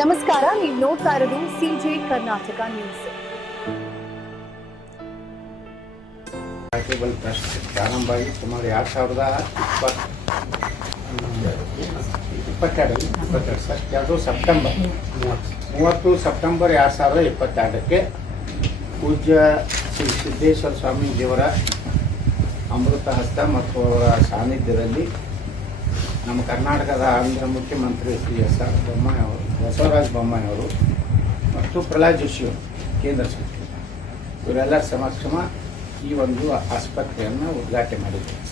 ನಮಸ್ಕಾರ, ನೀವು ನೋಡ್ತಾ ಇರೋದು CJ Karnataka news. Charitable trust ಪ್ರಾರಂಭ ಆಗಿ ಸುಮಾರು 2022 ಸೆಪ್ಟೆಂಬರ್ 30 ಸೆಪ್ಟೆಂಬರ್ 2022ಕ್ಕೆ ಪೂಜ್ಯ ಶ್ರೀ ಸಿದ್ದೇಶ್ವರ ಸ್ವಾಮೀಜಿಯವರ ಅಮೃತ ಹಸ್ತ ಮತ್ತು ಅವರ ಸಾನ್ನಿಧ್ಯದಲ್ಲಿ ನಮ್ಮ ಕರ್ನಾಟಕದ ಆಂಧ್ರ ಮುಖ್ಯಮಂತ್ರಿ ಶ್ರೀ ಬಸವರಾಜ ಬೊಮ್ಮಾಯಿ ಅವರು ಮತ್ತು ಪ್ರಹ್ಲಾದ್ ಜೋಶಿ ಅವರು ಕೇಂದ್ರ ಸಚಿವರು ಇವರೆಲ್ಲರ ಸಮಕ್ಷಮ ಈ ಒಂದು ಆಸ್ಪತ್ರೆಯನ್ನು ಉದ್ಘಾಟನೆ ಮಾಡಿದ್ದಾರೆ.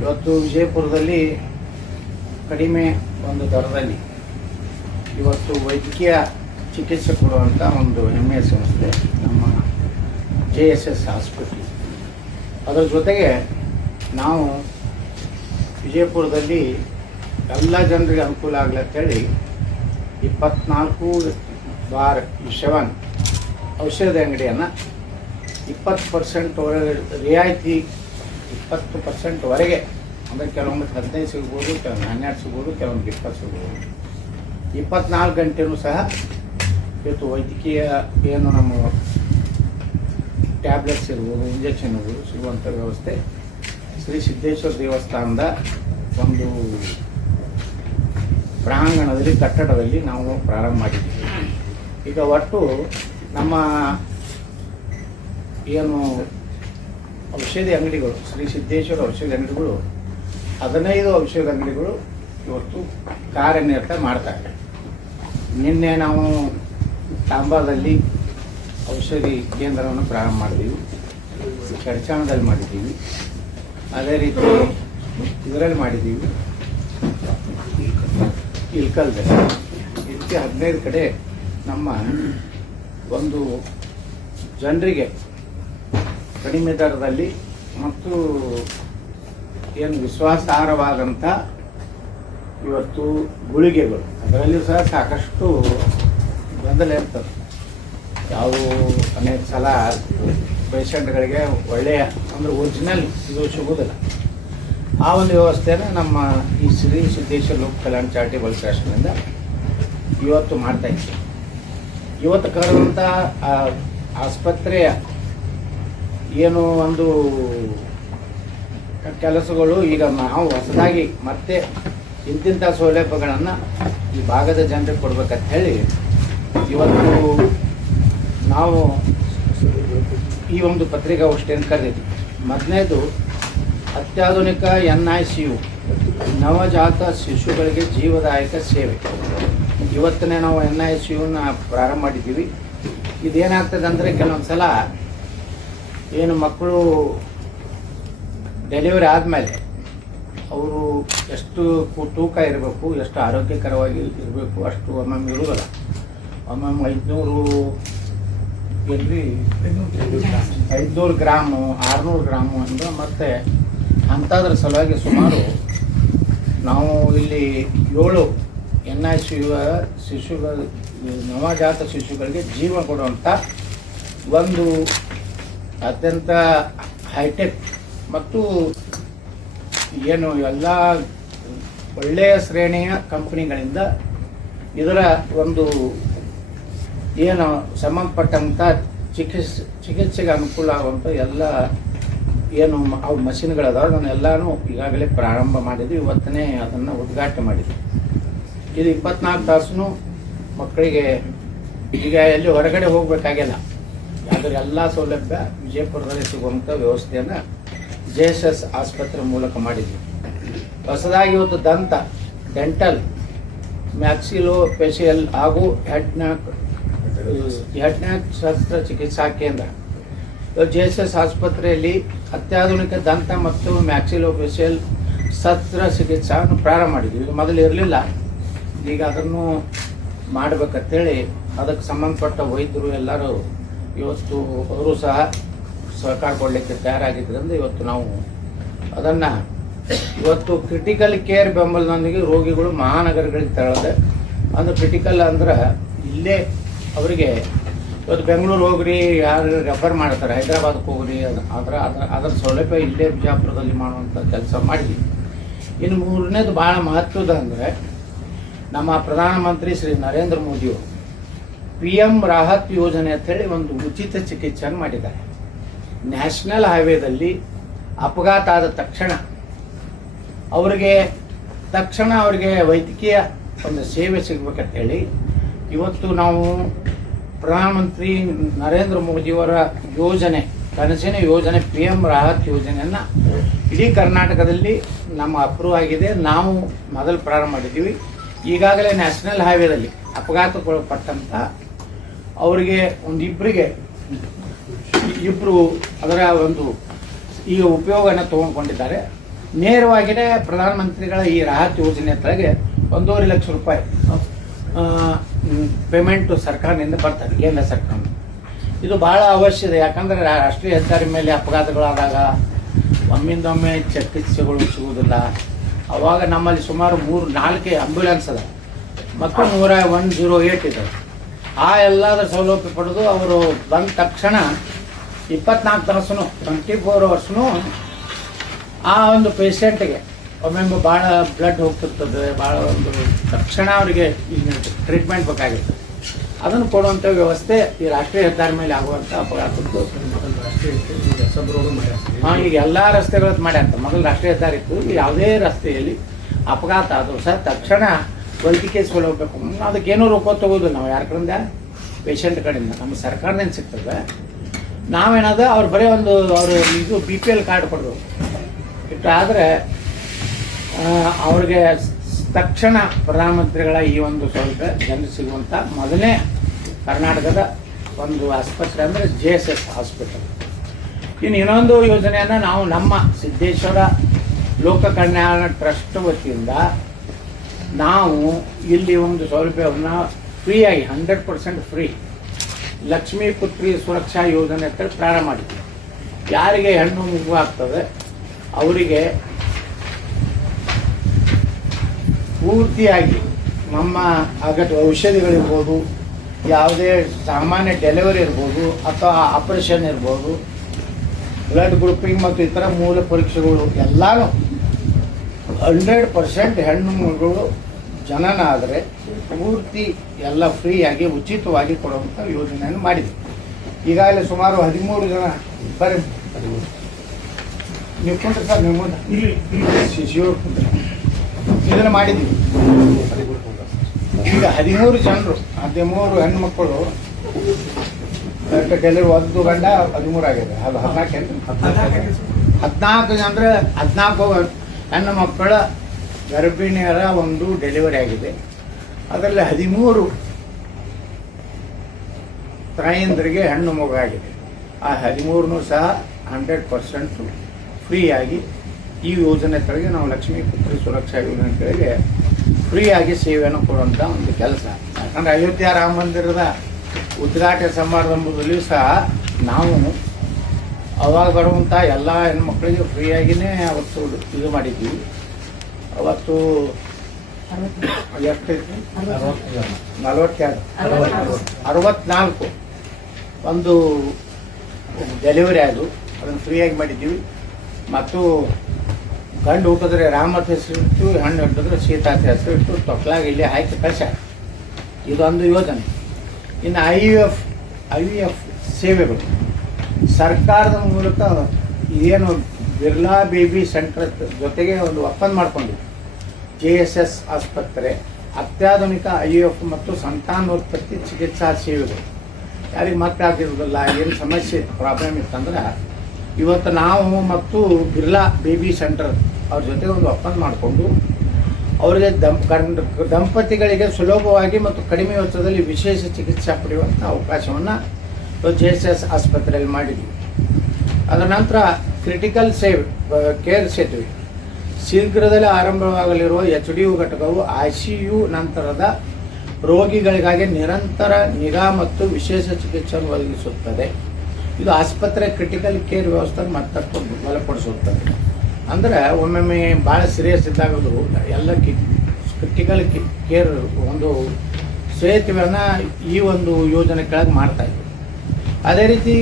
ಇವತ್ತು ವಿಜಯಪುರದಲ್ಲಿ ಕಡಿಮೆ ಒಂದು ದರದಲ್ಲಿ ಇವತ್ತು ವೈದ್ಯಕೀಯ ಚಿಕಿತ್ಸೆ ಕೊಡುವಂಥ ಒಂದು ಹೆಮ್ಮೆಯ ಸಂಸ್ಥೆ ನಮ್ಮ JSS ಆಸ್ಪತ್ರೆ. ಅದರ ಜೊತೆಗೆ ನಾವು ವಿಜಯಪುರದಲ್ಲಿ ಎಲ್ಲ ಜನರಿಗೆ ಅನುಕೂಲ ಆಗಲಂತೇಳಿ 24/7 ಔಷಧಿ ಅಂಗಡಿಯನ್ನು 20% ರಿಯಾಯಿತಿ 20%ವರೆಗೆ, ಅಂದರೆ ಕೆಲವೊಂದು 15 ಸಿಗ್ಬೋದು, ಕೆಲವೊಂದು 12 ಸಿಗ್ಬೋದು, ಕೆಲವೊಂದು 20 ಸಿಗ್ಬೋದು. 24 ಗಂಟೆನೂ ಸಹ ಇವತ್ತು ವೈದ್ಯಕೀಯ ಏನು ನಮ್ಮ ಟ್ಯಾಬ್ಲೆಟ್ಸ್ ಇರ್ಬೋದು, ಇಂಜೆಕ್ಷನ್ ಇರ್ಬೋದು ಸಿಗುವಂಥ ವ್ಯವಸ್ಥೆ ಶ್ರೀ ಸಿದ್ದೇಶ್ವರ ದೇವಸ್ಥಾನದ ಒಂದು ಪ್ರಾಂಗಣದಲ್ಲಿ ಕಟ್ಟಡದಲ್ಲಿ ನಾವು ಪ್ರಾರಂಭ ಮಾಡಿದ್ದೀವಿ. ಈಗ ಒಟ್ಟು ನಮ್ಮ ಏನು ಔಷಧಿ ಅಂಗಡಿಗಳು, ಶ್ರೀ ಸಿದ್ದೇಶ್ವರ ಔಷಧಿ ಅಂಗಡಿಗಳು 15 ಔಷಧಿ ಅಂಗಡಿಗಳು ಇವತ್ತು ಕಾರ್ಯನಿರತ ಮಾಡ್ತಾರೆ. ನಿನ್ನೆ ನಾವು ತಾಂಬಾದಲ್ಲಿ ಔಷಧಿ ಕೇಂದ್ರವನ್ನು ಪ್ರಾರಂಭ ಮಾಡಿದ್ದೀವಿ, ಚಡ್ಚಾಣದಲ್ಲಿ ಮಾಡಿದ್ದೀವಿ, ಅದೇ ರೀತಿ ಇದರಲ್ಲಿ ಮಾಡಿದ್ದೀವಿ, ಇಲ್ಕಲ್ದಲ್ಲಿ. ಇದಕ್ಕೆ 15 ಕಡೆ ನಮ್ಮ ಒಂದು ಜನರಿಗೆ ಕಡಿಮೆ ದರದಲ್ಲಿ ಮತ್ತು ಏನು ವಿಶ್ವಾಸಾರ್ಹವಾದಂಥ ಇವತ್ತು ಗುಳಿಗೆಗಳು, ಅದರಲ್ಲಿಯೂ ಸಹ ಸಾಕಷ್ಟು ಗೊಂದಲ ಇರ್ತದೆ. ಯಾವುವು ಅನೇಕ ಸಲ ಪೇಷಂಟ್ಗಳಿಗೆ ಒಳ್ಳೆಯ ಅಂದರೆ ಒರಿಜಿನಲ್ ಇದು ಸಿಗೋದಿಲ್ಲ. ಆ ಒಂದು ವ್ಯವಸ್ಥೆನ ನಮ್ಮ ಈ ಶ್ರೀ ಸಿದ್ದೇಶ್ವರ ಲೋಕ ಕಲ್ಯಾಣ ಚಾರಿಟೇಬಲ್ ಟ್ರಸ್ಟ್ನಿಂದ ಇವತ್ತು ಮಾಡ್ತಾಯಿದ್ದೀವಿ. ಇವತ್ತು ಕರೆದಂಥ ಆಸ್ಪತ್ರೆಯ ಏನು ಒಂದು ಕೆಲಸಗಳು, ಈಗ ನಾವು ಹೊಸದಾಗಿ ಮತ್ತೆ ಇಂತಿಂಥ ಸೌಲಭ್ಯಗಳನ್ನು ಈ ಭಾಗದ ಜನರಿಗೆ ಕೊಡ್ಬೇಕಂತ ಹೇಳಿ ಇವತ್ತು ನಾವು ಈ ಒಂದು ಪತ್ರಿಕಾಗೋಷ್ಠಿಯನ್ನು ಕರೆದಿದ್ವಿ. ಮೊದಲನೇದು ಅತ್ಯಾಧುನಿಕ NICU, ನವಜಾತ ಶಿಶುಗಳಿಗೆ ಜೀವದಾಯಕ ಸೇವೆ. ಇವತ್ತನೇ ನಾವು NICUನ ಪ್ರಾರಂಭ ಮಾಡಿದ್ದೀವಿ. ಇದೇನಾಗ್ತದೆ ಅಂದರೆ ಕೆಲವೊಂದು ಸಲ ಏನು ಮಕ್ಕಳು ಡೆಲಿವರಿ ಆದಮೇಲೆ ಅವರು ಎಷ್ಟು ತೂಕ ಇರಬೇಕು, ಎಷ್ಟು ಆರೋಗ್ಯಕರವಾಗಿ ಇರಬೇಕು, ಅಷ್ಟು ಒಮ್ಮೊಮ್ಮೆ ಇರುವುದಿಲ್ಲ. ಒಮ್ಮೊಮ್ಮೆ 500 ಗ್ರಾಮು 600 ಗ್ರಾಮು ಅಂದ್ರೆ ಮತ್ತೆ ಅಂಥದ್ರ ಸಲುವಾಗಿ ಸುಮಾರು ನಾವು ಇಲ್ಲಿ 7 NICU ಶಿಶುಗಳ ನವಜಾತ ಶಿಶುಗಳಿಗೆ ಜೀವ ಕೊಡುವಂಥ ಒಂದು ಅತ್ಯಂತ ಹೈಟೆಕ್ ಮತ್ತು ಏನು ಎಲ್ಲ ಒಳ್ಳೆಯ ಶ್ರೇಣಿಯ ಕಂಪನಿಗಳಿಂದ ಇದರ ಒಂದು ಏನು ಸಂಬಂಧಪಟ್ಟಂಥ ಚಿಕಿತ್ಸೆಗೆ ಅನುಕೂಲ ಆಗುವಂಥ ಎಲ್ಲ ಏನು ಅವು ಮಷಿನ್ಗಳದಾವ, ಅದನ್ನೆಲ್ಲನೂ ಈಗಾಗಲೇ ಪ್ರಾರಂಭ ಮಾಡಿದ್ವಿ. ಇವತ್ತನೇ ಅದನ್ನು ಉದ್ಘಾಟನೆ ಮಾಡಿದ್ವಿ. ಇದು 24 ತಾಸು ಮಕ್ಕಳಿಗೆ ಈಗ ಎಲ್ಲಿ ಹೊರಗಡೆ ಹೋಗಬೇಕಾಗಿಲ್ಲ, ಯಾಕಂದರೆ ಎಲ್ಲ ಸೌಲಭ್ಯ ವಿಜಯಪುರದಲ್ಲಿ ಸಿಗುವಂಥ ವ್ಯವಸ್ಥೆಯನ್ನು JSS ಆಸ್ಪತ್ರೆ ಮೂಲಕ ಮಾಡಿದ್ವಿ. ಹೊಸದಾಗಿ ಇವತ್ತು ದಂತ, ಡೆಂಟಲ್, ಮ್ಯಾಕ್ಸಿಲೋ ಫೇಶಿಯಲ್ ಹಾಗೂ ಹೆಡ್ ನ್ಯಾಕ್ ಶಸ್ತ್ರಚಿಕಿತ್ಸಾ ಕೇಂದ್ರ JSS ಆಸ್ಪತ್ರೆಯಲ್ಲಿ ಅತ್ಯಾಧುನಿಕ ದಂತ ಮತ್ತು ಮ್ಯಾಕ್ಸಿಲೋಫೇಶಿಯಲ್ ಶಸ್ತ್ರಚಿಕಿತ್ಸೆಯನ್ನು ಪ್ರಾರಂಭ ಮಾಡಿದ್ವಿ. ಇದು ಮೊದಲು ಇರಲಿಲ್ಲ, ಈಗ ಅದನ್ನು ಮಾಡಬೇಕಂತೇಳಿ ಅದಕ್ಕೆ ಸಂಬಂಧಪಟ್ಟ ವೈದ್ಯರು ಎಲ್ಲರೂ ಇವತ್ತು ಅವರು ಸಹ ಸಹಕಾರ ಕೊಡಲಿಕ್ಕೆ ತಯಾರಾಗಿದ್ದರಿಂದ ಇವತ್ತು ನಾವು ಅದನ್ನು ಇವತ್ತು ಕ್ರಿಟಿಕಲ್ ಕೇರ್ ಬೆಂಬಲದೊಂದಿಗೆ ರೋಗಿಗಳು ಮಹಾನಗರಗಳಿಗೆ ತೆರಳದೆ, ಅಂದ್ರೆ ಕ್ರಿಟಿಕಲ್ ಅಂದ್ರೆ ಇಲ್ಲೇ ಅವರಿಗೆ ಇವತ್ತು ಬೆಂಗಳೂರು ಹೋಗ್ರಿ, ಯಾರು ರೆಫರ್ ಮಾಡ್ತಾರೆ, ಹೈದರಾಬಾದ್ಗೆ ಹೋಗ್ರಿ, ಅದರ ಸೌಲಭ್ಯ ಇಲ್ಲೇ ಬಿಜಾಪುರದಲ್ಲಿ ಮಾಡುವಂಥ ಕೆಲಸ ಮಾಡಿದ್ವಿ. ಇನ್ನು ಮೂರನೇದು ಭಾಳ ಮಹತ್ವದ ಅಂದರೆ ನಮ್ಮ ಪ್ರಧಾನಮಂತ್ರಿ ಶ್ರೀ ನರೇಂದ್ರ ಮೋದಿಯವರು PM ರಾಹತ್ ಯೋಜನೆ ಅಂತೇಳಿ ಒಂದು ಉಚಿತ ಚಿಕಿತ್ಸೆಯನ್ನು ಮಾಡಿದ್ದಾರೆ. ನ್ಯಾಷನಲ್ ಹೈವೇದಲ್ಲಿ ಅಪಘಾತ ಆದ ತಕ್ಷಣ ಅವರಿಗೆ ವೈದ್ಯಕೀಯ ಒಂದು ಸೇವೆ ಸಿಗ್ಬೇಕಂತೇಳಿ ಇವತ್ತು ನಾವು ಪ್ರಧಾನಮಂತ್ರಿ ನರೇಂದ್ರ ಮೋದಿಯವರ ಯೋಜನೆ, ಕನಸಿನ ಯೋಜನೆ PM ರಾಹತ್ ಯೋಜನೆಯನ್ನು ಇಡೀ ಕರ್ನಾಟಕದಲ್ಲಿ ನಮ್ಮ ಅಪ್ರೂವ್ ಆಗಿದೆ. ನಾವು ಮೊದಲು ಪ್ರಾರಂಭ ಮಾಡಿದ್ದೀವಿ. ಈಗಾಗಲೇ ನ್ಯಾಷನಲ್ ಹೈವೇದಲ್ಲಿ ಅಪಘಾತಗೊಳಪಟ್ಟಂಥ ಅವರಿಗೆ ಇಬ್ಬರು ಅದರ ಒಂದು ಈ ಉಪಯೋಗನ ತಗೊಂಡ್ಕೊಂಡಿದ್ದಾರೆ. ನೇರವಾಗಿಯೇ ಪ್ರಧಾನಮಂತ್ರಿಗಳ ಈ ರಾಹತ್ ಯೋಜನೆ ಕೆಳಗೆ 1.5 ಲಕ್ಷ ರೂಪಾಯಿ ಪೇಮೆಂಟು ಸರ್ಕಾರದಿಂದ ಬರ್ತಾರೆ, ಕೇಂದ್ರ ಸರ್ಕಾರ. ಇದು ಬಹಳ ಅವಶ್ಯಕ. ಯಾಕಂದರೆ ರಾಷ್ಟ್ರೀಯ ಹೆದ್ದಾರಿ ಮೇಲೆ ಅಪಘಾತಗಳಾದಾಗ ಒಮ್ಮಿಂದೊಮ್ಮೆ ಚಿಕಿತ್ಸೆಗಳು ಸಿಗುವುದಿಲ್ಲ. ಅವಾಗ ನಮ್ಮಲ್ಲಿ ಸುಮಾರು 3-4 ಆಂಬ್ಯುಲೆನ್ಸ್ ಅದ ಮತ್ತು 108 ಇದೆ. ಆ ಎಲ್ಲದರ ಸೌಲಭ್ಯ ಪಡೆದು ಅವರು ಬಂದ ತಕ್ಷಣ 24 ತಾಸು 24 ಅವರ್ಸ್ನು ಆ ಒಂದು ಪೇಷಂಟ್ಗೆ ಒಮ್ಮೊಮ್ಮೆ ಭಾಳ ಬ್ಲಡ್ ಹೋಗ್ತಿರ್ತದೆ, ಭಾಳ ಒಂದು ತಕ್ಷಣ ಅವರಿಗೆ ಟ್ರೀಟ್ಮೆಂಟ್ ಬೇಕಾಗಿರ್ತದೆ. ಅದನ್ನು ಕೊಡುವಂಥ ವ್ಯವಸ್ಥೆ ಈ ರಾಷ್ಟ್ರೀಯ ಹೆದ್ದಾರಿ ಮೇಲೆ ಆಗುವಂಥ ಅಪಘಾತದ್ದು ಈಗ ಎಲ್ಲ ರಸ್ತೆಗಳು ಮಾಡ್ಯಾರ. ಮೊದಲು ರಾಷ್ಟ್ರೀಯ ಹೆದ್ದಾರಿ ಇತ್ತು. ಯಾವುದೇ ರಸ್ತೆಯಲ್ಲಿ ಅಪಘಾತ ಆದರೂ ಸಹ ತಕ್ಷಣ ವೈದ್ಯಕೀಯ ಸೌಲಭ್ಯ ಅದಕ್ಕೇನೂ ರೊಕ್ಕ ತಗೋದು ನಾವು ಯಾರ ಕಡೆಯಿಂದ, ಪೇಷಂಟ್ ಕಡೆಯಿಂದ. ನಮ್ಮ ಸರ್ಕಾರದಿಂದ ಸಿಗ್ತದೆ. ನಾವೇನಾದ ಅವ್ರು ಬರೀ ಅವರು ಇದು BPL ಕಾರ್ಡ್ ಕೊಡೋದು ಇಟ್ಟಾದರೆ ಅವ್ರಿಗೆ ತಕ್ಷಣ ಪ್ರಧಾನಮಂತ್ರಿಗಳ ಈ ಒಂದು ಸೌಲಭ್ಯ ಜನರಿಗೆ ಸಿಗುವಂಥ ಮೊದಲನೇ ಕರ್ನಾಟಕದ ಒಂದು ಆಸ್ಪತ್ರೆ ಅಂದರೆ JSS ಹಾಸ್ಪಿಟಲ್. ಇನ್ನು ಇನ್ನೊಂದು ಯೋಜನೆಯನ್ನು ನಾವು ನಮ್ಮ ಸಿದ್ದೇಶ್ವರ ಲೋಕ ಕಲ್ಯಾಣ ಟ್ರಸ್ಟ್ ವತಿಯಿಂದ ನಾವು ಇಲ್ಲಿ ಒಂದು ಸೌಲಭ್ಯವನ್ನು ಫ್ರೀಯಾಗಿ 100% ಫ್ರೀ ಲಕ್ಷ್ಮೀ ಪುತ್ರಿ ಸುರಕ್ಷಾ ಯೋಜನೆ ಅಂತ ಪ್ರಾರಂಭ ಮಾಡಿದ್ವಿ. ಯಾರಿಗೆ ಹೆಣ್ಣು ಮಗು ಆಗ್ತದೆ ಅವರಿಗೆ ಪೂರ್ತಿಯಾಗಿ ನಮ್ಮ ಅಗತ್ಯ ಔಷಧಿಗಳಿರ್ಬೋದು, ಯಾವುದೇ ಸಾಮಾನ್ಯ ಡೆಲಿವರಿ ಇರ್ಬೋದು ಅಥವಾ ಆಪರೇಷನ್ ಇರ್ಬೋದು, ಬ್ಲಡ್ ಗ್ರೂಪಿಂಗ್ ಮತ್ತು ಇತರ ಮೂಲ ಪರೀಕ್ಷೆಗಳು ಎಲ್ಲನೂ 100% ಹೆಣ್ಣು ಮಗಳು ಜನನ ಆದರೆ ಪೂರ್ತಿ ಎಲ್ಲ ಫ್ರೀಯಾಗಿ ಉಚಿತವಾಗಿ ಕೊಡುವಂಥ ಯೋಜನೆಯನ್ನು ಮಾಡಿದ್ವಿ. ಈಗಾಗಲೇ ಸುಮಾರು 13 ಜನ ಬರೀ ನೀವು ಕುಂಟ್ರಿ ಸರ್, ನೀವು ಮುಂದೆ ಶಿಶಿಯವ್ರು ಕುಂಟ್ರಿ ಇದನ್ನು ಮಾಡಿದ್ವಿ. ಈಗ 13 ಜನರು 13 ಹೆಣ್ಣು ಮಕ್ಕಳು ಡೆಲಿವರಿ, ಒಂದು ಗಂಡ 13 ಆಗಿದೆ. ಅದು 14 ಅಂದರೆ 14 ಹೆಣ್ಣು ಮಕ್ಕಳ ಗರ್ಭಿಣಿಯರ ಒಂದು ಡೆಲಿವರಿ ಆಗಿದೆ. ಅದರಲ್ಲಿ 13 ತಾಯಂದರಿಗೆ ಹೆಣ್ಣು ಮಗು ಆಗಿದೆ. ಆ 13ನೂ ಸಹ 100% ಫ್ರೀಯಾಗಿ ಈ ಯೋಜನೆ ಕೆಳಗೆ ನಾವು ಲಕ್ಷ್ಮೀ ಪುತ್ರಿ ಸುರಕ್ಷಾ ಯೋಜನೆ ಕೆಳಗೆ ಫ್ರೀಯಾಗಿ ಸೇವೆಯನ್ನು ಕೊಡುವಂಥ ಒಂದು ಕೆಲಸ. ಯಾಕಂದರೆ ಅಯೋಧ್ಯ ರಾಮ ಮಂದಿರದ ಉದ್ಘಾಟನೆ ಸಮಾರಂಭದಲ್ಲಿಯೂ ಸಹ ನಾವು ಅವಾಗ ಬರುವಂಥ ಎಲ್ಲ ಹೆಣ್ಮಕ್ಳಿಗೆ ಫ್ರೀಯಾಗಿಯೇ ಅವತ್ತು ಇದು ಮಾಡಿದ್ದೀವಿ. ಅವತ್ತು ಎಷ್ಟೈತಿ 64 ಒಂದು ಡೆಲಿವರಿ ಆದವು. ಅದನ್ನು ಫ್ರೀಯಾಗಿ ಮಾಡಿದ್ದೀವಿ. ಮತ್ತು ಗಂಡು ಹುಟ್ಟಿದ್ರೆ ರಾಮತ್ ಹೆಸರಿಟ್ಟು, ಹೆಣ್ಣು ಹುಟ್ಟಿದ್ರೆ ಸೀತಾ ಅಂತ ಹೆಸರಿಟ್ಟು ತೊಕ್ಲಾಗ ಇಲ್ಲಿ ಹಾಕಿ ಕಳ್ಸ. ಇದೊಂದು ಯೋಜನೆ. ಇನ್ನು IVF ಸೇವೆಗಳು ಸರ್ಕಾರದ ಮೂಲಕ ಏನು ಬಿರ್ಲಾ ಬೇಬಿ ಸೆಂಟರ್ ಜೊತೆಗೆ ಒಂದು ಒಪ್ಪಂದ ಮಾಡ್ಕೊಂಡಿದ್ವಿ. JSS ಆಸ್ಪತ್ರೆ ಅತ್ಯಾಧುನಿಕ IVF ಮತ್ತು ಸಂತಾನೋತ್ಪತ್ತಿ ಚಿಕಿತ್ಸಾ ಸೇವೆಗಳು. ಯಾರಿಗೆ ಮಕ್ಕಳಾಗಿರೋದಿಲ್ಲ, ಏನು ಸಮಸ್ಯೆ ಪ್ರಾಬ್ಲಮ್ ಇತ್ತಂದ್ರೆ ಇವತ್ತು ನಾವು ಮತ್ತು ಬಿರ್ಲಾ ಬೇಬಿ ಸೆಂಟರ್ ಅವ್ರ ಜೊತೆ ಒಂದು ಒಪ್ಪಂದ ಮಾಡಿಕೊಂಡು ಅವರಿಗೆ ದಂಪತಿಗಳಿಗೆ ಸುಲಭವಾಗಿ ಮತ್ತು ಕಡಿಮೆ ವೆಚ್ಚದಲ್ಲಿ ವಿಶೇಷ ಚಿಕಿತ್ಸೆ ಪಡೆಯುವಂಥ ಅವಕಾಶವನ್ನು JSS ಆಸ್ಪತ್ರೆಯಲ್ಲಿ ಮಾಡಿದ್ವಿ. ಅದರ ನಂತರ ಕ್ರಿಟಿಕಲ್ ಕೇರ್ ಸೇತುವೆ ಶೀಘ್ರದಲ್ಲೇ ಆರಂಭವಾಗಲಿರುವ HDU ಘಟಕವು ICU ನಂತರದ ರೋಗಿಗಳಿಗಾಗಿ ನಿರಂತರ ನಿಗಾ ಮತ್ತು ವಿಶೇಷ ಚಿಕಿತ್ಸೆಯನ್ನು ಒದಗಿಸುತ್ತದೆ. ಇದು ಆಸ್ಪತ್ರೆ ಕ್ರಿಟಿಕಲ್ ಕೇರ್ ವ್ಯವಸ್ಥೆ ಮತ್ತಷ್ಟು ಬಲಪಡಿಸುತ್ತದೆ. ಅಂದರೆ ಒಮ್ಮೊಮ್ಮೆ ಭಾಳ ಸೀರಿಯಸ್ ಇದ್ದಾಗಲೂ ಎಲ್ಲ ಕ್ರಿಟಿಕಲ್ ಕೇರ್ ಒಂದು ಸೇತುವೆಯನ್ನು ಈ ಒಂದು ಯೋಜನೆ ಕೆಳಗೆ ಮಾಡ್ತಾಯಿದ್ರು. ಅದೇ ರೀತಿ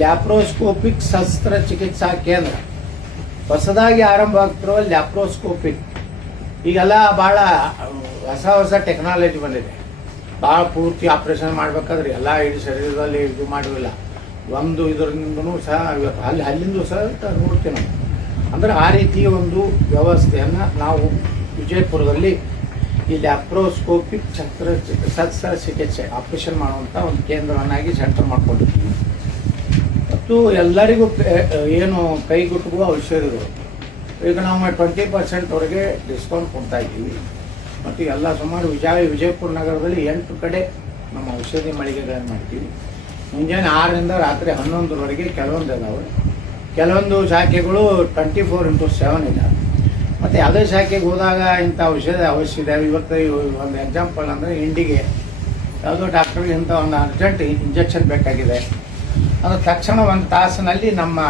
ಲ್ಯಾಪ್ರೋಸ್ಕೋಪಿಕ್ ಶಸ್ತ್ರಚಿಕಿತ್ಸಾ ಕೇಂದ್ರ ಹೊಸದಾಗಿ ಆರಂಭ ಆಗ್ತಿರುವ ಲ್ಯಾಪ್ರೋಸ್ಕೋಪಿಕ್ ಈಗೆಲ್ಲ ಭಾಳ ಹೊಸ ಟೆಕ್ನಾಲಜಿ ಬಂದಿದೆ. ಭಾಳ ಪೂರ್ತಿ ಆಪ್ರೇಷನ್ ಮಾಡ್ಬೇಕಾದ್ರೆ ಎಲ್ಲ ಇಡೀ ಶರೀರದಲ್ಲಿ ಇದು ಮಾಡಿಲ್ಲ, ಒಂದು ಇದರಿಂದನೂ ಸಹ ಇವತ್ತು ಅಲ್ಲಿಂದ ಸಹ ನೋಡ್ತೀವಿ ನಾವು. ಅಂದರೆ ಆ ರೀತಿಯ ಒಂದು ವ್ಯವಸ್ಥೆಯನ್ನು ನಾವು ವಿಜಯಪುರದಲ್ಲಿ ಈ ಲ್ಯಾಪ್ರೋಸ್ಕೋಪಿಕ್ ಶಸ್ತ್ರಚಿಕಿತ್ಸೆ ಆಪರೇಷನ್ ಮಾಡುವಂಥ ಒಂದು ಕೇಂದ್ರವನ್ನಾಗಿ ಸೆಂಟರ್ ಮಾಡ್ಕೊಂಡಿದ್ದೀವಿ. ಮತ್ತು ಎಲ್ಲರಿಗೂ ಏನು ಕೈಗುಟ್ಟುವ ಔಷಧಿಗಳು ಈಗ ನಾವು 20% ಡಿಸ್ಕೌಂಟ್ ಕೊಡ್ತಾ ಇದ್ದೀವಿ. ಮತ್ತು ಎಲ್ಲ ಸುಮಾರು ವಿಜಯಪುರ ನಗರದಲ್ಲಿ 8 ಕಡೆ ನಮ್ಮ ಔಷಧಿ ಮಳಿಗೆಗಳನ್ನು ಮಾಡ್ತೀವಿ. ಮುಂಜಾನೆ 6ರಿಂದ ರಾತ್ರಿ 11ರವರೆಗೆ ಕೆಲವೊಂದು ಇದಾವೆ. ಕೆಲವೊಂದು ಶಾಖೆಗಳು 24x7 ಇದ್ದಾವೆ. ಮತ್ತು ಯಾವುದೇ ಶಾಖೆಗೆ ಹೋದಾಗ ಇಂಥ ಔಷಧಿ ಅವಶ್ಯ ಇದೆ. ಇವತ್ತು ಒಂದು ಎಕ್ಸಾಂಪಲ್ ಅಂದರೆ ಇಂಡಿಗೆ ಯಾವುದೋ ಡಾಕ್ಟ್ರಿಗೆ ಇಂಥ ಒಂದು ಅರ್ಜೆಂಟ್ ಇಂಜೆಕ್ಷನ್ ಬೇಕಾಗಿದೆ, ಅದು ತಕ್ಷಣ 1 ತಾಸಿನಲ್ಲಿ ನಮ್ಮ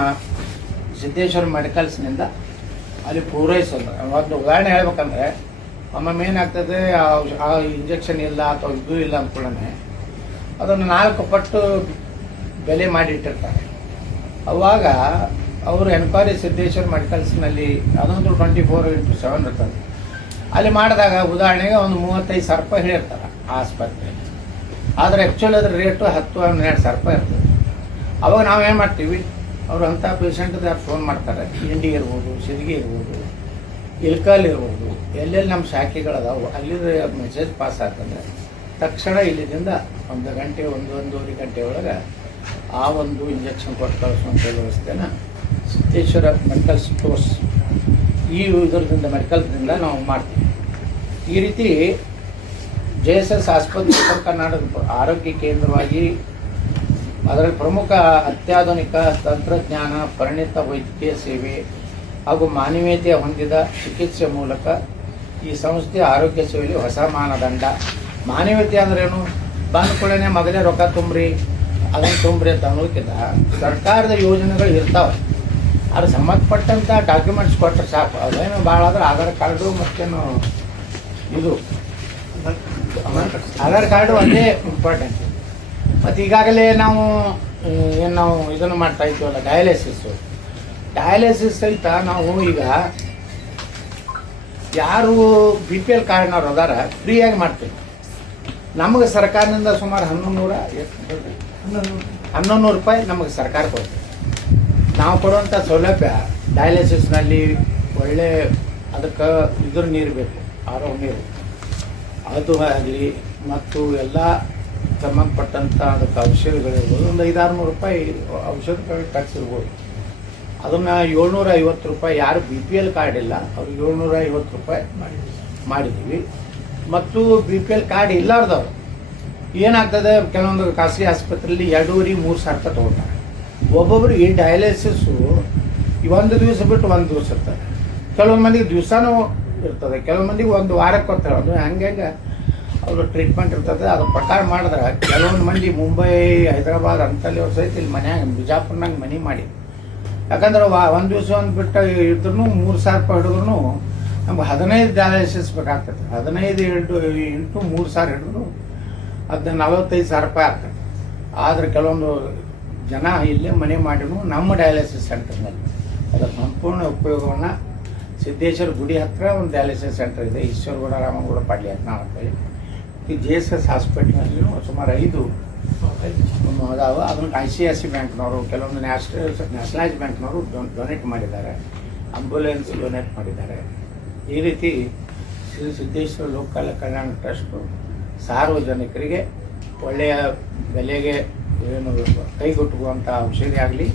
ಸಿದ್ದೇಶ್ವರ ಮೆಡಿಕಲ್ಸ್ನಿಂದ ಅಲ್ಲಿ ಪೂರೈಸೋದು. ಒಂದು ಉದಾಹರಣೆ ಹೇಳ್ಬೇಕಂದ್ರೆ ಒಮ್ಮೊಮ್ಮೆ ಏನಾಗ್ತದೆ, ಆ ಇಂಜೆಕ್ಷನ್ ಇಲ್ಲ ಅಥವಾ ಇದು ಇಲ್ಲ ಅಂದ್ಕೊಳ್ಳೆ ಅದನ್ನು 4 ಪಟ್ಟು ಬೆಲೆ ಮಾಡಿಟ್ಟಿರ್ತಾರೆ. ಅವಾಗ ಅವರು ಎನ್ಕ್ವೈರಿ ಸಿದ್ದೇಶ್ವರ ಮೆಡಿಕಲ್ಸ್ನಲ್ಲಿ ಅದೊಂದು 24x7 ಇರ್ತದೆ. ಅಲ್ಲಿ ಮಾಡಿದಾಗ ಉದಾಹರಣೆಗೆ ಒಂದು 35,000 ರೂಪಾಯಿ ಹೇಳಿರ್ತಾರೆ ಆ ಆಸ್ಪತ್ರೆಯಲ್ಲಿ. ಆದರೆ ಆ್ಯಕ್ಚುಲಿ ಅದ್ರ ರೇಟು 10-12,000 ರೂಪಾಯಿ ಇರ್ತದೆ. ಅವಾಗ ನಾವು ಏನು ಮಾಡ್ತೀವಿ, ಅವರು ಅಂಥ ಪೇಷಂಟ್ದು ಫೋನ್ ಮಾಡ್ತಾರೆ, ಇಂಡಿ ಇರ್ಬೋದು, ಸಿದ್ಗಿ ಇರ್ಬೋದು, ಇಲ್ಕಲ್ ಇರ್ಬೋದು, ಎಲ್ಲೆಲ್ಲಿ ನಮ್ಮ ಶಾಖೆಗಳದಾವು ಅಲ್ಲಿಂದ ಮೆಸೇಜ್ ಪಾಸ್ ಆಗ್ತಂದ್ರೆ ತಕ್ಷಣ ಇಲ್ಲಿಂದ 1 ಗಂಟೆ 1-1.5 ಗಂಟೆ ಒಳಗೆ ಆ ಒಂದು ಇಂಜೆಕ್ಷನ್ ಕೊಟ್ಟು ಕಳಿಸುವಂಥ ವ್ಯವಸ್ಥೆನ ಸಿದ್ದೇಶ್ವರ ಮೆಡಿಕಲ್ ಸ್ಟೋರ್ಸ್ ಈ ಇದರದಿಂದ ಮೆಡಿಕಲ್ದಿಂದ ನಾವು ಮಾಡ್ತೀವಿ. ಈ ರೀತಿ JSS ಆಸ್ಪತ್ರೆ ಉತ್ತರ ಕರ್ನಾಟಕ ಆರೋಗ್ಯ ಕೇಂದ್ರವಾಗಿ ಅದರಲ್ಲಿ ಪ್ರಮುಖ ಅತ್ಯಾಧುನಿಕ ತಂತ್ರಜ್ಞಾನ, ಪರಿಣಿತ ವೈದ್ಯಕೀಯ ಸೇವೆ ಹಾಗೂ ಮಾನವೀಯತೆ ಹೊಂದಿದ ಚಿಕಿತ್ಸೆ ಮೂಲಕ ಈ ಸಂಸ್ಥೆ ಆರೋಗ್ಯ ಸೇವೆಯಲ್ಲಿ ಹೊಸ ಮಾನದಂಡ. ಮಾನವೀಯತೆ ಅಂದ್ರೇನು, ಬಂದ ಕೂಡಲೇ ಮಗಲೇ ರೊಕ್ಕ ತುಂಬ್ರಿ ಅದನ್ನು ತುಂಬ್ರಿ ಅಂತ ಅನ್ನೋದಕ್ಕಿಂತ ಸರ್ಕಾರದ ಯೋಜನೆಗಳು ಇರ್ತಾವೆ, ಅದು ಸಂಬಂಧಪಟ್ಟಂಥ ಡಾಕ್ಯುಮೆಂಟ್ಸ್ ಕೊಟ್ಟರೆ ಸಾಕು. ಅದೇನು ಭಾಳ ಆದ್ರೆ ಆಧಾರ್ ಕಾರ್ಡು ಮತ್ತೇನು ಇದು ಆಧಾರ್ ಕಾರ್ಡು ಅದೇ ಇಂಪಾರ್ಟೆಂಟ್. ಮತ್ತು ಈಗಾಗಲೇ ನಾವು ಇದನ್ನು ಮಾಡ್ತಾ ಇದ್ದೀವಲ್ಲ ಡಯಾಲಿಸಿಸ್ ಸಹಿತ ನಾವು ಈಗ ಯಾರು BPL ಕಾರ್ಡ್ನವ್ರು ಅದಾರ ಫ್ರೀಯಾಗಿ ಮಾಡ್ತೀವಿ. ನಮಗೆ ಸರ್ಕಾರದಿಂದ ಸುಮಾರು 1100 ರೂಪಾಯಿ ನಮಗೆ ಸರ್ಕಾರ ಕೊಡ್ತೀವಿ. ನಾವು ಕೊಡುವಂಥ ಸೌಲಭ್ಯ ಡಯಾಲಿಸಿಸ್ನಲ್ಲಿ ಒಳ್ಳೆ ಅದಕ್ಕೆ ಇದ್ರ ನೀರು ಬೇಕು, ಆರೋ ನೀರು ಅದು ಆಗಲಿ, ಮತ್ತು ಎಲ್ಲ ಸಂಬಂಧಪಟ್ಟಂಥ ಅದಕ್ಕೆ ಔಷಧಿಗಳಿರ್ಬೋದು. ಒಂದು 500-600 ರೂಪಾಯಿ ಔಷಧಿಗಳು ಟ್ಯಾಕ್ಸ್ ಇರ್ಬೋದು. ಅದನ್ನು 750 ರೂಪಾಯಿ ಯಾರು BPL ಕಾರ್ಡ್ ಇಲ್ಲ ಅವ್ರಿಗೆ 750 ರೂಪಾಯಿ ಮಾಡಿದ್ದೀವಿ. ಮತ್ತು BPL ಕಾರ್ಡ್ ಇಲ್ಲಾರ್ದವ್ರು ಏನಾಗ್ತದೆ, ಕೆಲವೊಂದು ಖಾಸಗಿ ಆಸ್ಪತ್ರೆಯಲ್ಲಿ 2,500-3,000 ರೂಪಾಯಿ ತೊಗೊಳ್ತಾರೆ. ಒಬ್ಬೊಬ್ರಿಗೆ ಡಯಾಲಿಸಿಸ್ಸು 1 ದಿವಸ ಬಿಟ್ಟು 1 ದಿವಸ ಇರ್ತದೆ. ಕೆಲವೊಂದು ಮಂದಿಗೆ ದಿವಸನೂ ಇರ್ತದೆ, ಕೆಲವೊಂದು ಮಂದಿಗೆ 1 ವಾರಕ್ಕೆ ಕೊಡ್ತಾರೆ. ಅದು ಹಂಗೆ ಅವರು ಟ್ರೀಟ್ಮೆಂಟ್ ಇರ್ತದೆ. ಅದ್ರ ಪ್ರಕಾರ ಮಾಡಿದ್ರೆ ಕೆಲವೊಂದು ಮಂದಿ ಮುಂಬೈ, ಹೈದರಾಬಾದ್ ಅಂತಲ್ಲಿ ಅವ್ರು ಸಹಿತ ಇಲ್ಲಿ ಮನ್ಯಾಗ ಬಿಜಾಪುರ್ನಾಗ ಮನೆ ಮಾಡಿ, ಯಾಕಂದ್ರೆ 1 ದಿವಸ ಬಿಟ್ಟು ಇದ್ರೂ 3,000 ರೂಪಾಯಿ ಹಿಡಿದ್ರು ನಮ್ಗೆ 15 ಡಯಾಲಿಸಿಸ್ ಬೇಕಾಗ್ತದೆ. 15 ಇಂಟು 3,000 ಹಿಡಿದ್ರು ಅದನ್ನ 45,000 ರೂಪಾಯಿ ಆಗ್ತದೆ. ಆದರೆ ಕೆಲವೊಂದು ಜನ ಇಲ್ಲೇ ಮನೆ ಮಾಡಿದ್ರು ನಮ್ಮ ಡಯಾಲಿಸಿಸ್ ಸೆಂಟರ್ನಲ್ಲಿ ಅದರ ಸಂಪೂರ್ಣ ಉಪಯೋಗವನ್ನು ಸಿದ್ದೇಶ್ವರ ಗುಡಿ ಹತ್ತಿರ ಒಂದು ಡಯಾಲಿಸಿಸ್ ಸೆಂಟರ್ ಇದೆ, ಈಶ್ವರಗೌಡ ರಾಮಗೌಡ ಪಾಡ್ಲಿ ಅಂತ ಹೇಳಿ. ಈ JSS ಹಾಸ್ಪಿಟ್ಲ್ನಲ್ಲಿ ಸುಮಾರು 5 ಅದಾವ. ಅದನ್ನು ICICI ಬ್ಯಾಂಕ್ನವರು, ಕೆಲವೊಂದು ನ್ಯಾಷನಲೈಸ್ ಬ್ಯಾಂಕ್ನವರು ಡೊನೇಟ್ ಮಾಡಿದ್ದಾರೆ, ಆಂಬ್ಯುಲೆನ್ಸ್ ಡೊನೇಟ್ ಮಾಡಿದ್ದಾರೆ. ಈ ರೀತಿ ಶ್ರೀ ಸಿದ್ದೇಶ್ವರ ಲೋಕ ಕಲ್ಯಾಣ ಟ್ರಸ್ಟು ಸಾರ್ವಜನಿಕರಿಗೆ ಒಳ್ಳೆಯ ಬೆಲೆಗೆ ಏನು ಕೈಗೊಟ್ಟುವಂಥ ಔಷಧಿ ಆಗಲಿ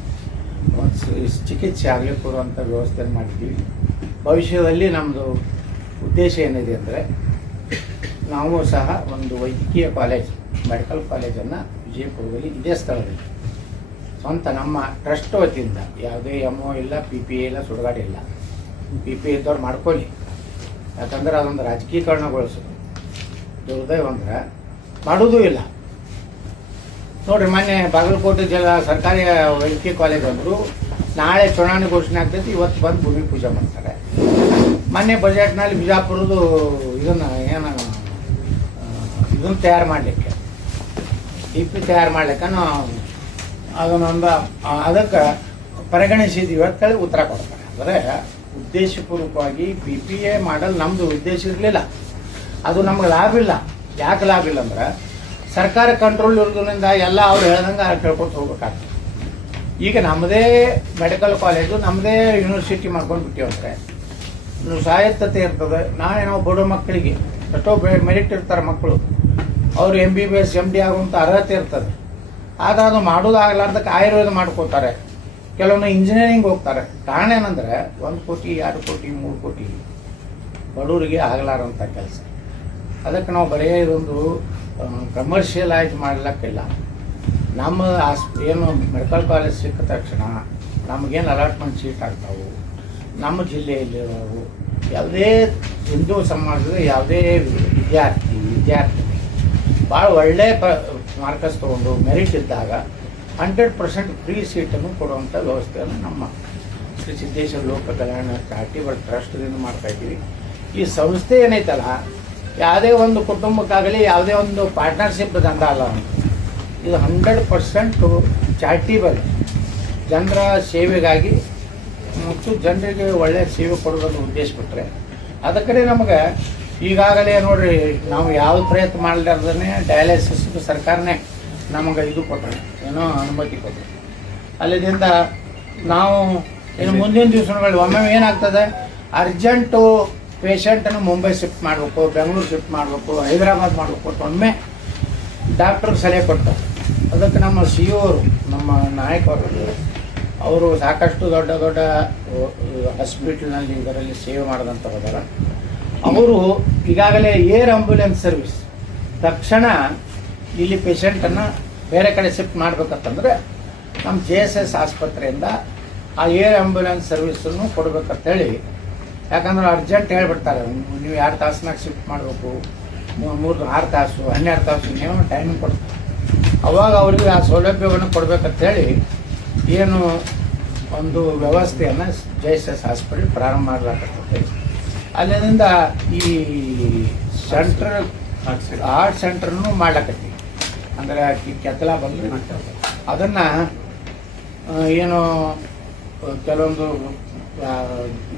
ಚಿಕಿತ್ಸೆ ಆಗಲಿ ಕೊಡುವಂಥ ವ್ಯವಸ್ಥೆಯನ್ನು ಮಾಡಿದ್ದೀವಿ. ಭವಿಷ್ಯದಲ್ಲಿ ನಮ್ಮದು ಉದ್ದೇಶ ಏನಿದೆ ಅಂದರೆ ನಾವು ಸಹ ಒಂದು ವೈದ್ಯಕೀಯ ಕಾಲೇಜ್, ಮೆಡಿಕಲ್ ಕಾಲೇಜನ್ನು ವಿಜಯಪುರದಲ್ಲಿ ಇದೇ ಸ್ಥಳದಲ್ಲಿ ಸ್ವಂತ ನಮ್ಮ ಟ್ರಸ್ಟ್ ವತಿಯಿಂದ, ಯಾವುದೇ MO ಇಲ್ಲ, PPA ಇಲ್ಲ, ಸುಡುಗಾಡಿ ಇಲ್ಲ. PPA ಇದ್ದವ್ರು ಮಾಡ್ಕೊಳ್ಳಿ, ಯಾಕಂದ್ರೆ ಅದೊಂದು ರಾಜಕೀಕರಣಗೊಳಿಸೋದು ದುರ್ದೈವ ಅಂದ್ರೆ ಮಾಡೋದೂ ಇಲ್ಲ. ನೋಡಿರಿ, ಮೊನ್ನೆ ಬಾಗಲಕೋಟೆ ಸರ್ಕಾರಿ ವೈದ್ಯಕೀಯ ಕಾಲೇಜ್ ಅಂದರು ನಾಳೆ ಚುನಾವಣೆ ಘೋಷಣೆ ಆಗ್ತೈತಿ, ಇವತ್ತು ಬಂದು ಭೂಮಿ ಪೂಜೆ ಮಾಡ್ತಾರೆ. ಮೊನ್ನೆ ಬಜೆಟ್ನಲ್ಲಿ ಬಿಜಾಪುರದ್ದು ಇದನ್ನು ತಯಾರು ಮಾಡಲಿಕ್ಕೆ, DP ತಯಾರು ಮಾಡ್ಲಿಕ್ಕೆ ಅದನ್ನೊಂದು ಅದಕ್ಕೆ ಪರಿಗಣಿಸಿದ್ದೀವಿ ಅಂತೇಳಿ ಉತ್ತರ ಕೊಡ್ತಾರೆ. ಅಂದರೆ ಉದ್ದೇಶಪೂರ್ವಕವಾಗಿ BPA ಮಾಡಲ್ ನಮ್ಮದು ಉದ್ದೇಶ ಇರಲಿಲ್ಲ. ಅದು ನಮ್ಗೆ ಲಾಭ ಇಲ್ಲ. ಯಾಕೆ ಲಾಭ ಇಲ್ಲ ಅಂದ್ರೆ ಸರ್ಕಾರ ಕಂಟ್ರೋಲ್ ಇರೋದ್ರಿಂದ ಎಲ್ಲ ಅವ್ರು ಹೇಳ್ದಂಗೆ ಕೇಳ್ಕೊತ ಹೋಗ್ಬೇಕಾಗ್ತದೆ. ಈಗ ನಮ್ಮದೇ ಮೆಡಿಕಲ್ ಕಾಲೇಜು ನಮ್ಮದೇ ಯೂನಿವರ್ಸಿಟಿ ಮಾಡ್ಕೊಂಡು ಬಿಟ್ಟಿವಂದ್ರೆ ಸ್ವಾಯತ್ತತೆ ಇರ್ತದೆ. ನಾಳೆ ನಾವು ಬಡವ ಮಕ್ಕಳಿಗೆ ಎಷ್ಟೋ ಮೆರಿಟ್ ಇರ್ತಾರೆ ಮಕ್ಕಳು, ಅವರು MBBS MD ಆಗುವಂಥ ಅರ್ಹತೆ ಇರ್ತದೆ. ಆದ್ರೆ ಅದು ಮಾಡೋದಾಗಲಾರ್ದಕ್ಕೆ ಆಯುರ್ವೇದ ಮಾಡ್ಕೋತಾರೆ, ಕೆಲವೊಮ್ಮೆ ಇಂಜಿನಿಯರಿಂಗ್ ಹೋಗ್ತಾರೆ. ಕಾರಣ ಏನಂದ್ರೆ 1 ಕೋಟಿ 2 ಕೋಟಿ 3 ಕೋಟಿ ಬಡವರಿಗೆ ಆಗಲಾರಂಥ ಕೆಲಸ. ಅದಕ್ಕೆ ನಾವು ಬರೀ ಇದೊಂದು ಕಮರ್ಷಿಯಲೈಸ್ ಮಾಡ್ಲಿಕ್ಕಿಲ್ಲ. ನಮ್ಮ ಏನು ಮೆಡಿಕಲ್ ಕಾಲೇಜ್ ಸಿಕ್ಕ ತಕ್ಷಣ ನಮಗೇನು ಅಲಾಟ್ಮೆಂಟ್ ಸೀಟ್ ಆಗ್ತಾವೆ, ನಮ್ಮ ಜಿಲ್ಲೆಯಲ್ಲಿರೋರು ಯಾವುದೇ ಹಿಂದೂ ಸಮಾಜದ ಯಾವುದೇ ವಿದ್ಯಾರ್ಥಿ ಭಾಳ ಒಳ್ಳೆ ಮಾರ್ಕಸ್ ತೊಗೊಂಡು ಮೆರಿಟ್ ಇದ್ದಾಗ 100% ಫ್ರೀ ಸೀಟನ್ನು ಕೊಡುವಂಥ ವ್ಯವಸ್ಥೆಯನ್ನು ನಮ್ಮ ಶ್ರೀ ಸಿದ್ದೇಶ್ವರ ಲೋಕ ಕಲ್ಯಾಣ ಚಾರಿಟೇಬಲ್ ಟ್ರಸ್ಟ್ದಿಂದ ಮಾಡ್ತಾ ಇದ್ದೀವಿ. ಈ ಸಂಸ್ಥೆ ಏನೈತಲ್ಲ, ಯಾವುದೇ ಒಂದು ಕುಟುಂಬಕ್ಕಾಗಲಿ ಯಾವುದೇ ಒಂದು ಪಾರ್ಟ್ನರ್ಶಿಪ್ ದಂಧ ಅಲ್ಲ. ಇದು 100% ಚಾರಿಟೇಬಲ್, ಜನರ ಸೇವೆಗಾಗಿ ಮತ್ತು ಜನರಿಗೆ ಒಳ್ಳೆಯ ಸೇವೆ ಕೊಡೋದನ್ನು ಉದ್ದೇಶ ಬಿಟ್ಟರೆ ಅದಕ್ಕೆ ನಮಗೆ ಈಗಾಗಲೇ ನೋಡ್ರಿ, ನಾವು ಯಾವ್ದು ಪ್ರಯತ್ನ ಮಾಡಲಾರ್ದೇ ಡಯಾಲಿಸಿಸ್ ಸರ್ಕಾರನೇ ನಮಗೆ ಇದು ಕೊಟ್ಟರೆ, ಏನೋ ಅನುಮತಿ ಕೊಟ್ಟರೆ. ಅಲ್ಲಿಂದ ನಾವು ಇನ್ನು ಮುಂದಿನ ದಿವಸಗಳಲ್ಲಿ ಒಮ್ಮೆ ಏನಾಗ್ತದೆ, ಅರ್ಜೆಂಟು ಪೇಷಂಟನ್ನು ಮುಂಬೈ ಶಿಫ್ಟ್ ಮಾಡಬೇಕು, ಬೆಂಗಳೂರು ಶಿಫ್ಟ್ ಮಾಡಬೇಕು, ಹೈದರಾಬಾದ್ ಮಾಡಬೇಕು ಅಂತ ಒಮ್ಮೆ ಡಾಕ್ಟ್ರ್ ಸಲಹೆ ಕೊಡ್ತಾರೆ. ಅದಕ್ಕೆ ನಮ್ಮ CEO ಅವರು, ನಮ್ಮ ನಾಯಕರು, ಅವರು ಸಾಕಷ್ಟು ದೊಡ್ಡ ದೊಡ್ಡ ಹಾಸ್ಪಿಟಲ್ನಲ್ಲಿ ಇದರಲ್ಲಿ ಸೇವೆ ಮಾಡಿದಂಥ ಹೋದಾರ. ಅವರು ಈಗಾಗಲೇ ಏರ್ ಆಂಬ್ಯುಲೆನ್ಸ್ ಸರ್ವಿಸ್ ತಕ್ಷಣ ಇಲ್ಲಿ ಪೇಷಂಟನ್ನು ಬೇರೆ ಕಡೆ ಶಿಫ್ಟ್ ಮಾಡ್ಬೇಕಂತಂದ್ರೆ ನಮ್ಮ JSS ಆಸ್ಪತ್ರೆಯಿಂದ ಆ ಏರ್ ಆಂಬ್ಯುಲೆನ್ಸ್ ಸರ್ವಿಸನ್ನು ಕೊಡ್ಬೇಕಂತೇಳಿ. ಯಾಕಂದ್ರೆ ಅರ್ಜೆಂಟ್ ಹೇಳ್ಬಿಡ್ತಾರೆ, ನೀವು 2 ತಾಸಿನಾಗ ಶಿಫ್ಟ್ ಮಾಡಬೇಕು, 3-6 ತಾಸು 12 ತಾಸು ಏನೋ ಟೈಮಿಂಗ್ ಕೊಡ್ತಾರೆ. ಅವಾಗ ಅವರಿಗೆ ಆ ಸೌಲಭ್ಯವನ್ನು ಕೊಡ್ಬೇಕಂತೇಳಿ ಏನು ಒಂದು ವ್ಯವಸ್ಥೆಯನ್ನು JSS ಹಾಸ್ಪಿಟಲ್ ಪ್ರಾರಂಭ ಮಾಡಲಾಗ್ತದೆ. ಅಲ್ಲಿಂದ ಈ ಸೆಂಟ್ರಲ್ ಹಾರ್ಟ್ ಸೆಂಟ್ರನ್ನು ಮಾಡ್ಲಾಕತ್ತೀವಿ. ಅಂದರೆ ಕೆತ್ತಲ ಬಂದರೆ ಅದನ್ನು ಏನು ಕೆಲವೊಂದು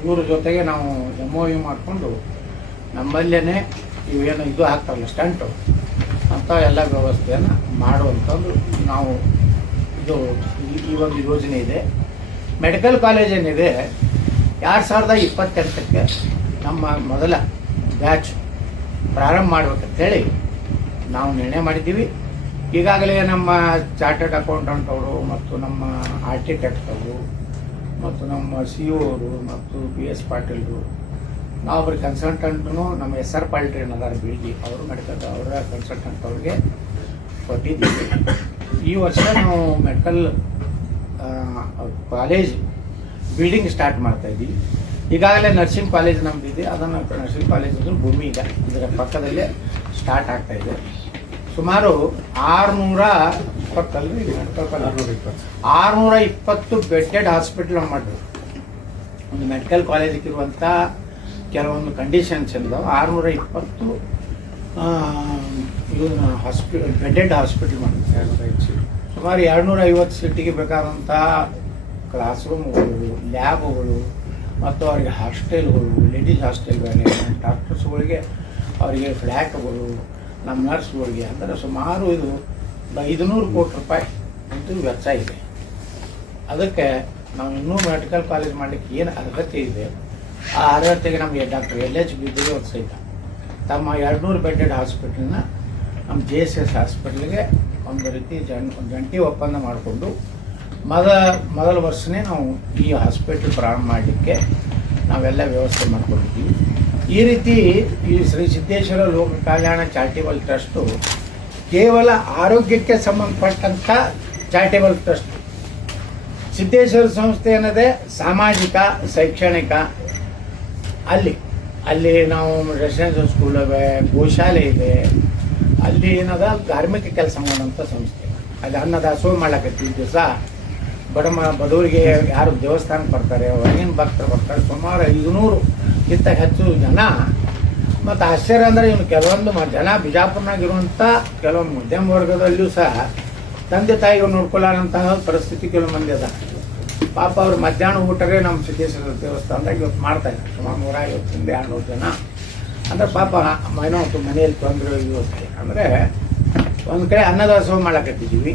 ಇವ್ರ ಜೊತೆಗೆ ನಾವು MOU ಮಾಡಿಕೊಂಡು ನಮ್ಮಲ್ಲೇ ಇವೇನು ಇದು ಹಾಕ್ತಾರಲ್ಲ ಸ್ಟಂಟು ಅಂತ ಎಲ್ಲ ವ್ಯವಸ್ಥೆಯನ್ನು ಮಾಡುವಂಥದ್ದು ನಾವು ಇದು ಈ ಒಂದು ಯೋಜನೆ ಇದೆ. ಮೆಡಿಕಲ್ ಕಾಲೇಜ್ ಏನಿದೆ 2028ಕ್ಕೆ ನಮ್ಮ ಮೊದಲ ಬ್ಯಾಚ್ ಪ್ರಾರಂಭ ಮಾಡ್ಬೇಕಂತೇಳಿ ನಾವು ನಿರ್ಣಯ ಮಾಡಿದ್ದೀವಿ. ಈಗಾಗಲೇ ನಮ್ಮ ಚಾರ್ಟರ್ಡ್ ಅಕೌಂಟೆಂಟ್ ಅವರು ಮತ್ತು ನಮ್ಮ ಆರ್ಕಿಟೆಕ್ಟ್ ಅವರು ಮತ್ತು ನಮ್ಮ CEO ಅವರು ಮತ್ತು PS ಪಾಟೀಲ್ರು, ನಾವು ಅವ್ರಿಗೆ ಕನ್ಸಲ್ಟೆಂಟ್ನು ನಮ್ಮ SR ಪಾಲ್ಟ್ರಿ ಅನ್ನೋದಾರ ಬೀಳ್ಗಿ ಅವರು ಮೆಡಿಕಲ್ ಅವರ ಕನ್ಸಲ್ಟೆಂಟ್ ಅವ್ರಿಗೆ ಕೊಟ್ಟಿದ್ದೀವಿ. ಈ ವರ್ಷ ನಾವು ಮೆಡಿಕಲ್ ಕಾಲೇಜ್ ಬಿಲ್ಡಿಂಗ್ ಸ್ಟಾರ್ಟ್ ಮಾಡ್ತಾ ಇದ್ದೀವಿ. ಈಗಾಗಲೇ ನರ್ಸಿಂಗ್ ಕಾಲೇಜ್ ನಮ್ಮದಿದೆ, ಅದನ್ನು ನರ್ಸಿಂಗ್ ಕಾಲೇಜ್ ಭೂಮಿ ಈಗ ಇದರ ಪಕ್ಕದಲ್ಲೇ ಸ್ಟಾರ್ಟ್ ಆಗ್ತಾ ಇದೆ. ಸುಮಾರು 620 ಬೆಡ್ಡೆಡ್ ಹಾಸ್ಪಿಟಲ್ ಮಾಡಿದ್ರು. ಒಂದು ಮೆಡಿಕಲ್ ಕಾಲೇಜಿಗೆ ಇರುವಂಥ ಕೆಲವೊಂದು ಕಂಡೀಷನ್ಸ್ ಇದ್ದಾವೆ. 620 ಬೆಡ್ಡೆಡ್ ಹಾಸ್ಪಿಟಲ್ ಮಾಡಿದ್ರು. ಸುಮಾರು 250 ಸೀಟಿಗೆ ಬೇಕಾದಂಥ ಕ್ಲಾಸ್ ರೂಮ್ಗಳು, ಲ್ಯಾಬ್ಗಳು ಮತ್ತು ಅವರಿಗೆ ಹಾಸ್ಟೆಲ್ಗಳು, ಲೇಡೀಸ್ ಹಾಸ್ಟೆಲ್ ಬೇರೆ, ಡಾಕ್ಟರ್ಸ್ಗಳಿಗೆ ಅವರಿಗೆ ಫ್ಲ್ಯಾಟ್ಗಳು, ನಮ್ಮ ನರ್ಸ್ಗಳಿಗೆ, ಅಂದರೆ ಸುಮಾರು ಇದು 500 ಕೋಟಿ ರೂಪಾಯಿ ಅಂತೂ ವೆಚ್ಚ ಇದೆ. ಅದಕ್ಕೆ ನಾವು ಇನ್ನೂ ಮೆಡಿಕಲ್ ಕಾಲೇಜ್ ಮಾಡಲಿಕ್ಕೆ ಏನು ಅರ್ಹತೆ ಇದೆ, ಆ ಅರ್ಹತೆಗೆ ನಮಗೆ ಡಾಕ್ಟರ್ LH ಬಿದ್ದರೆ ಒಂದು ಸಹಿತ ತಮ್ಮ 200 ಬೆಡ್ಡೆಡ್ ಹಾಸ್ಪಿಟಲ್ನ ನಮ್ಮ JSS ಹಾಸ್ಪಿಟಲ್ಗೆ ಒಂದು ರೀತಿ ಜಂಟಿ ಒಪ್ಪಂದ ಮಾಡಿಕೊಂಡು ಮೊದಲ ವರ್ಷನೇ ನಾವು ಈ ಹಾಸ್ಪಿಟಲ್ ಪ್ರಾರಂಭ ಮಾಡಲಿಕ್ಕೆ ನಾವೆಲ್ಲ ವ್ಯವಸ್ಥೆ ಮಾಡ್ಕೊಂಡಿದ್ದೀವಿ. ಈ ರೀತಿ ಈ ಶ್ರೀ ಸಿದ್ದೇಶ್ವರ ಲೋಕ ಕಲ್ಯಾಣ ಚಾರಿಟೇಬಲ್ ಟ್ರಸ್ಟು ಕೇವಲ ಆರೋಗ್ಯಕ್ಕೆ ಸಂಬಂಧಪಟ್ಟಂಥ ಚಾರಿಟೇಬಲ್ ಟ್ರಸ್ಟ್. ಸಿದ್ದೇಶ್ವರ ಸಂಸ್ಥೆ ಅನ್ನೋದೇ ಸಾಮಾಜಿಕ, ಶೈಕ್ಷಣಿಕ, ಅಲ್ಲಿ ನಾವು ರೆಸಿಡೆನ್ಷಿಯಲ್ ಸ್ಕೂಲ್ ಇವೆ, ಗೋಶಾಲೆ ಇದೆ, ಅಲ್ಲಿ ಏನದ ಧಾರ್ಮಿಕ ಕೆಲಸ ಮಾಡುವಂಥ ಸಂಸ್ಥೆ. ಅಲ್ಲಿ ಅನ್ನದಾಸೋಹ ಮಾಡ್ಲಕತ್ತೀವಿ. ದಿವಸ ಬಡವರಿಗೆ ಯಾರು ದೇವಸ್ಥಾನಕ್ಕೆ ಬರ್ತಾರೆ, ಹೊರಗಿನ ಭಕ್ತರು ಬರ್ತಾರೆ, ಸುಮಾರು 500ಕ್ಕಿಂತ ಹೆಚ್ಚು ಜನ. ಮತ್ತು ಆಶ್ಚರ್ಯ ಅಂದರೆ ಇವನು ಕೆಲವೊಂದು ಜನ ಬಿಜಾಪುರ್ನಾಗಿರುವಂಥ ಕೆಲವೊಂದು ಮಧ್ಯಮ ವರ್ಗದಲ್ಲಿಯೂ ಸಹ ತಂದೆ ತಾಯಿಗಳು ನೋಡ್ಕೊಳ್ಳೋಂತಹ ಪರಿಸ್ಥಿತಿ ಕೆಲವು ಮಂದಿ ಅದ. ಪಾಪ ಅವ್ರು ಮಧ್ಯಾಹ್ನ ಊಟವೇ ನಮ್ಮ ಸಿದ್ದೇಶ್ವರ ದೇವಸ್ಥಾನದಾಗ ಇವತ್ತು ಮಾಡ್ತಾಯಿದ್ದಾರೆ. ಸುಮಾರು 150-200 ಜನ ಅಂದ್ರೆ ಪಾಪ ಏನೋ ಮನೆಯಲ್ಲಿ ತೊಂದರೆ ಇರುತ್ತೆ ಅಂದರೆ ಒಂದು ಕಡೆ ಅನ್ನದಾಸೋಹ ಮಾಡಕತ್ತಿದ್ದೀವಿ.